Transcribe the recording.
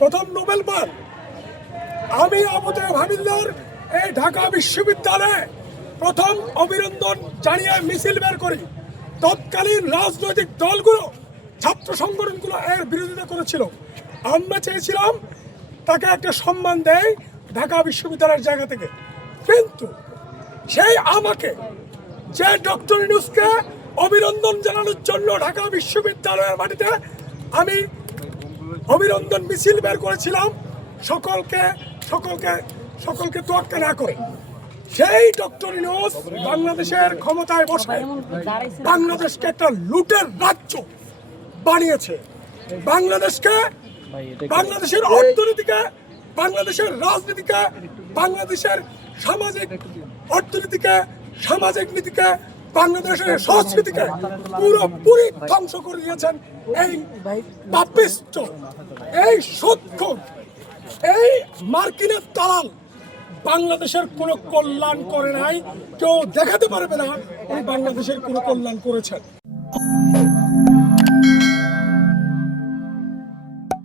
প্রথম নোবেল পান আমি আবু তাহের হাবিলদার এই ঢাকা বিশ্ববিদ্যালয়ে প্রথম অভিনন্দন জানিয়ে মিছিল বের করি। তৎকালীন রাজনৈতিক দলগুলো, ছাত্র সংগঠনগুলো এর বিরোধিতা করেছিল। আমরা চেয়েছিলাম তাকে একটা সম্মান দেয় ঢাকা বিশ্ববিদ্যালয়ের জায়গা থেকে, কিন্তু সেই আমাকে যে ডক্টর ইউনূসকে অভিনন্দন জানানোর জন্য ঢাকা বিশ্ববিদ্যালয়ের মাটিতে আমি অভিনন্দন মিছিল বের করেছিলাম, সকলকে সকলকে সকলকে তোয়াক্কা না করে, সেই ডক্টর ইউনূস বাংলাদেশের ক্ষমতায় বসে বাংলাদেশকে একটা লুটের রাজ্য বানিয়েছে। বাংলাদেশের অর্থনীতিকে, বাংলাদেশের রাজনীতিকে, বাংলাদেশের সামাজিক অর্থনীতিকে, সামাজিক নীতিকে, বাংলাদেশের সংস্কৃতিকে পুরোপুরি ধ্বংস করে দিয়েছেন এই পাপিষ্ট, এই সত্য, এই মার্কিনের দালাল। বাংলাদেশের কোনো কল্যাণ করে নাই, কেউ দেখাতে পারবে না উনি বাংলাদেশের কোনো কল্যাণ করেছেন।